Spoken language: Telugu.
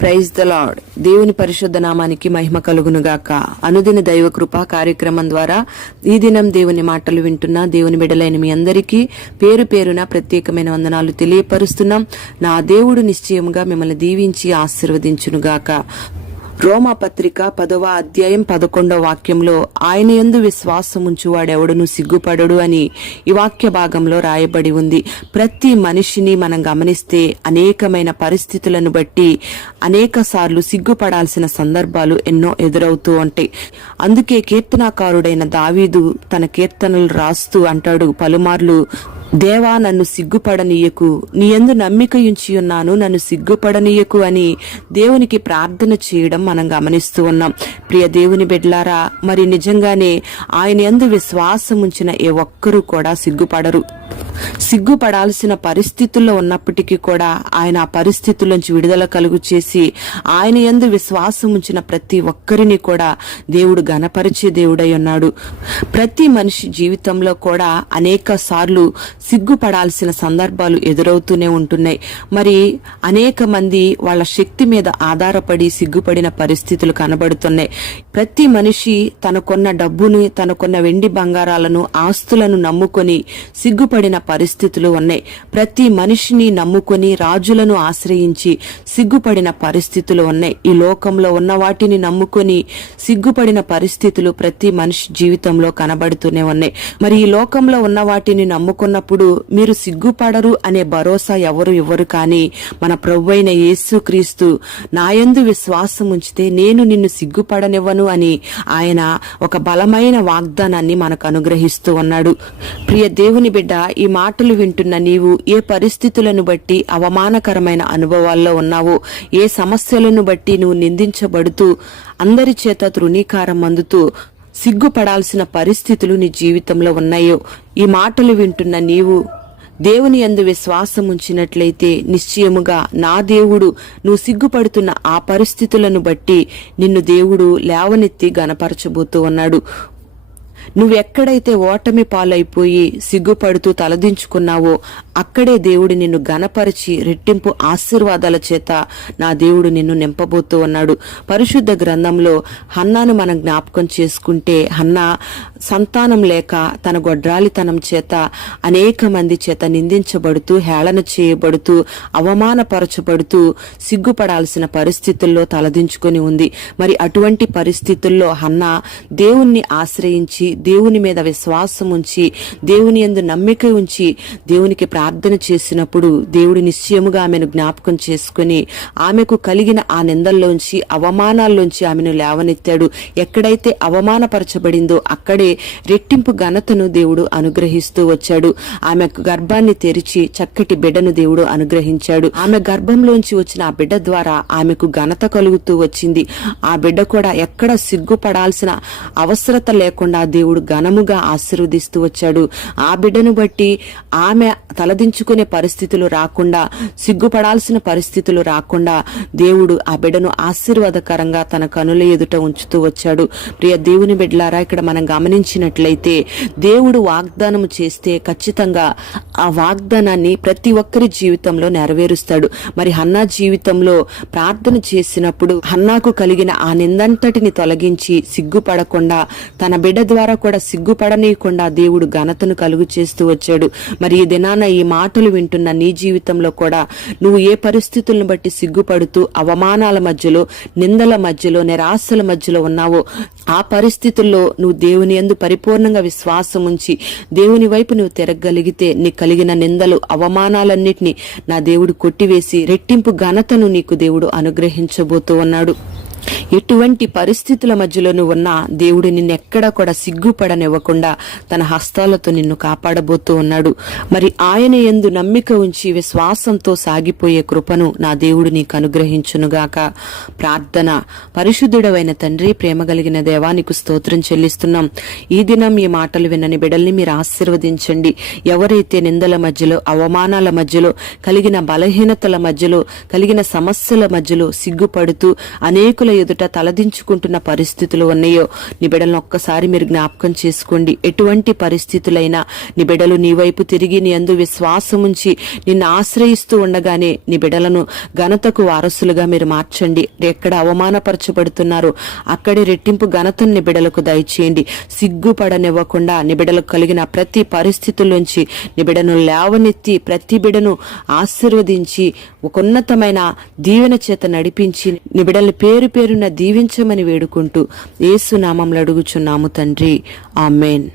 Praise the lord. దేవుని పరిశుద్ధ నామానికి మహిమ కలుగునుగాక. అనుదిన దైవ కృప కార్యక్రమం ద్వారా ఈ దినం దేవుని మాటలు వింటున్న దేవుని బిడ్డలైన మీ అందరికీ పేరు పేరున ప్రత్యేకమైన వందనాలు తెలియపరుస్తున్నాం. నా దేవుడు నిశ్చయముగా మిమ్మల్ని దీవించి ఆశీర్వదించునుగాక. రోమా పత్రిక 10వ అధ్యాయం 11వ వాక్యంలో ఆయన యందు విశ్వాసముంచువాడెవడును సిగ్గుపడడు అని ఈ వాక్య భాగంలో రాయబడి ఉంది. ప్రతి మనిషిని మనం గమనిస్తే అనేకమైన పరిస్థితులను బట్టి అనేక సార్లు సిగ్గుపడాల్సిన సందర్భాలు ఎన్నో ఎదురవుతూ ఉంటాయి. అందుకే కీర్తనాకారుడైన దావీదు తన కీర్తనలు రాస్తూ అంటాడు పలుమార్లు, దేవా నన్ను సిగ్గుపడనీయకు, నీ యందు నమ్మికయుంచి ఉన్నాను, నన్ను సిగ్గుపడనీయకు అని దేవునికి ప్రార్థన చేయడం మనం గమనిస్తూ ఉన్నాం. ప్రియ దేవుని బిడ్డలారా, మరి నిజంగానే ఆయన యందు విశ్వాసం ఉంచిన ఏ ఒక్కరూ కూడా సిగ్గుపడరు. సిగ్గుపడాల్సిన పరిస్థితుల్లో ఉన్నప్పటికీ కూడా ఆయన ఆ పరిస్థితుల్లోంచి విడుదల కలుగు చేసి ఆయన యందు విశ్వాసం ఉంచిన ప్రతి ఒక్కరిని కూడా దేవుడు ఘనపరిచే దేవుడై ఉన్నాడు. ప్రతి మనిషి జీవితంలో కూడా అనేక సార్లు సిగ్గుపడాల్సిన సందర్భాలు ఎదురవుతూనే ఉంటున్నాయి. మరి అనేక మంది వాళ్ళ శక్తి మీద ఆధారపడి సిగ్గుపడిన పరిస్థితులు కనబడుతున్నాయి. ప్రతి మనిషి తనకున్న డబ్బును, తనకున్న వెండి బంగారాలను, ఆస్తులను నమ్ముకొని సిగ్గుపడిన పరిస్థితులు ఉన్నాయి. ప్రతి మనిషిని నమ్ముకొని రాజులను ఆశ్రయించి సిగ్గుపడిన పరిస్థితులు ఉన్నాయి. ఈ లోకంలో ఉన్న వాటిని నమ్ముకొని సిగ్గుపడిన పరిస్థితులు ప్రతి మనిషి జీవితంలో కనబడుతూనే ఉన్నాయి. మరి ఈ లోకంలో ఉన్న వాటిని నమ్ముకున్నప్పుడు మీరు సిగ్గుపడరు అనే భరోసా ఎవరు ఇవ్వరు. కానీ మన ప్రభువైన యేసుక్రీస్తు నాయందు విశ్వాసం ఉంచితే నేను నిన్ను సిగ్గుపడనివ్వను అని ఆయన ఒక బలమైన వాగ్దానాన్ని మనకు అనుగ్రహిస్తూ ఉన్నాడు. ప్రియ దేవుని బిడ్డ, ఈ మాటలు వింటున్న నీవు ఏ పరిస్థితులను బట్టి అవమానకరమైన అనుభవాల్లో ఉన్నావో, ఏ సమస్యలను బట్టి నువ్వు నిందించబడుతూ అందరి చేత తృణీకారం అందుతూ సిగ్గుపడాల్సిన పరిస్థితులు నీ జీవితంలో ఉన్నాయో, ఈ మాటలు వింటున్న నీవు దేవుని యందు విశ్వాసం ఉంచినట్లయితే నిశ్చయముగా నా దేవుడు నువ్వు సిగ్గుపడుతున్న ఆ పరిస్థితులను బట్టి నిన్ను దేవుడు లేవనెత్తి గణపరచబోతూ ఉన్నాడు. నువ్వెక్కడైతే ఓటమి పాలైపోయి సిగ్గుపడుతూ తలదించుకున్నావో అక్కడే దేవుడు నిన్ను ఘనపరిచి రెట్టింపు ఆశీర్వాదాల చేత నా దేవుడు నిన్ను నింపబోతూ ఉన్నాడు. పరిశుద్ధ గ్రంథంలో హన్నాను మనం జ్ఞాపకం చేసుకుంటే, హన్నా సంతానం లేక తన గొడ్రాలితనం చేత అనేక మంది చేత నిందించబడుతూ, హేళన చేయబడుతూ, అవమానపరచబడుతూ సిగ్గుపడాల్సిన పరిస్థితుల్లో తలదించుకొని ఉంది. మరి అటువంటి పరిస్థితుల్లో హన్నా దేవుణ్ణి ఆశ్రయించి, దేవుని మీద విశ్వాసం ఉంచి, దేవుని యందు నమ్మిక ఉంచి దేవునికి ప్రార్థన చేసినప్పుడు దేవుడు నిశ్చయముగా ఆమెను జ్ఞాపకం చేసుకుని ఆమెకు కలిగిన ఆ నిందల్లోంచి, అవమానాల్లోంచి ఆమెను లేవనెత్తాడు. ఎక్కడైతే అవమానపరచబడిందో అక్కడే రెట్టింపు ఘనతను దేవుడు అనుగ్రహిస్తూ వచ్చాడు. ఆమె గర్భాన్ని తెరిచి చక్కటి బిడ్డను దేవుడు అనుగ్రహించాడు. ఆమె గర్భంలోంచి వచ్చిన ఆ బిడ్డ ద్వారా ఆమెకు ఘనత కలుగుతూ వచ్చింది. ఆ బిడ్డ కూడా ఎక్కడ సిగ్గుపడాల్సిన అవసరత లేకుండా దేవుడు ఘనముగా ఆశీర్వదిస్తూ వచ్చాడు. ఆ బిడ్డను బట్టి ఆమె తలదించుకునే పరిస్థితులు రాకుండా, సిగ్గుపడాల్సిన పరిస్థితులు రాకుండా దేవుడు ఆ బిడ్డను ఆశీర్వాదకరంగా తన కనుల ఎదుట ఉంచుతూ వచ్చాడు. ప్రియ దేవుని బిడ్డలారా, ఇక్కడ మనం గమనించినట్లయితే దేవుడు వాగ్దానం చేస్తే ఖచ్చితంగా ఆ వాగ్దానాన్ని ప్రతి ఒక్కరి జీవితంలో నెరవేరుస్తాడు. మరి హన్నా జీవితంలో ప్రార్థన చేసినప్పుడు హన్నాకు కలిగిన ఆ నిందంతటిని తొలగించి సిగ్గుపడకుండా, తన బిడ్డ ద్వారా కూడా సిగ్గుపడనీయకుండా దేవుడు ఘనతను కలుగు చేస్తూ వచ్చాడు. మరి ఈ దినాన ఈ మాటలు వింటున్న నీ జీవితంలో కూడా నువ్వు ఏ పరిస్థితులను బట్టి సిగ్గుపడుతూ అవమానాల మధ్యలో, నిందల మధ్యలో, నిరాశల మధ్యలో ఉన్నావో ఆ పరిస్థితుల్లో నువ్వు దేవుని యందు పరిపూర్ణంగా విశ్వాసం ఉంచి దేవుని వైపు నువ్వు తిరగలిగితే నీకు కలిగిన నిందలు, అవమానాలన్నిటినీ నా దేవుడు కొట్టివేసి రెట్టింపు ఘనతను నీకు దేవుడు అనుగ్రహించబోతూ ఉన్నాడు. ఎటువంటి పరిస్థితుల మధ్యలో నువ్వు ఉన్నా దేవుడు నిన్నెక్కడా కూడా సిగ్గుపడనివ్వకుండా తన హస్తాలతో నిన్ను కాపాడబోతూ ఉన్నాడు. మరి ఆయన యందు నమ్మిక ఉంచి విశ్వాసంతో సాగిపోయే కృపను నా దేవుడు నీకు అనుగ్రహించునుగాక. ప్రార్థన. పరిశుద్ధుడవైన తండ్రి, ప్రేమ కలిగిన దేవా, నీకు స్తోత్రం చెల్లిస్తున్నాం. ఈ దినం ఈ మాటలు వినని బిడ్డల్ని మీరు ఆశీర్వదించండి. ఎవరైతే నిందల మధ్యలో, అవమానాల మధ్యలో, కలిగిన బలహీనతల మధ్యలో, కలిగిన సమస్యల మధ్యలో సిగ్గుపడుతూ అనేకుల ఎదుట తలదించుకుంటున్న పరిస్థితులు ఉన్నాయో నీ బిడ్డలను ఒక్కసారి మీరు జ్ఞాపకం చేసుకోండి. ఎటువంటి పరిస్థితులైనా నీ బిడ్డలు నీ వైపు తిరిగి నీ యందు విశ్వాసం ఉంచి నిన్ను ఆశ్రయిస్తూ ఉండగానే నీ బిడ్డలను ఘనతకు వారసులుగా మీరు మార్చండి. ఎక్కడ అవమానపరచబడుతున్నారో అక్కడే రెట్టింపు ఘనతను నీ బిడ్డలకు దయచేయండి. సిగ్గుపడనివ్వకుండా నీ బిడ్డలకు కలిగిన ప్రతి పరిస్థితుల్లోంచి నీ బిడ్డను లేవనెత్తి ప్రతి బిడ్డను ఆశీర్వదించి ఒక ఉన్నతమైన దీవెన చేత నడిపించి నీ బిడ్డల్ని పేరు పేరున దీవించమని వేడుకుంటూ యేసు నామములో అడుగుచున్నాము తండ్రి. ఆమేన్.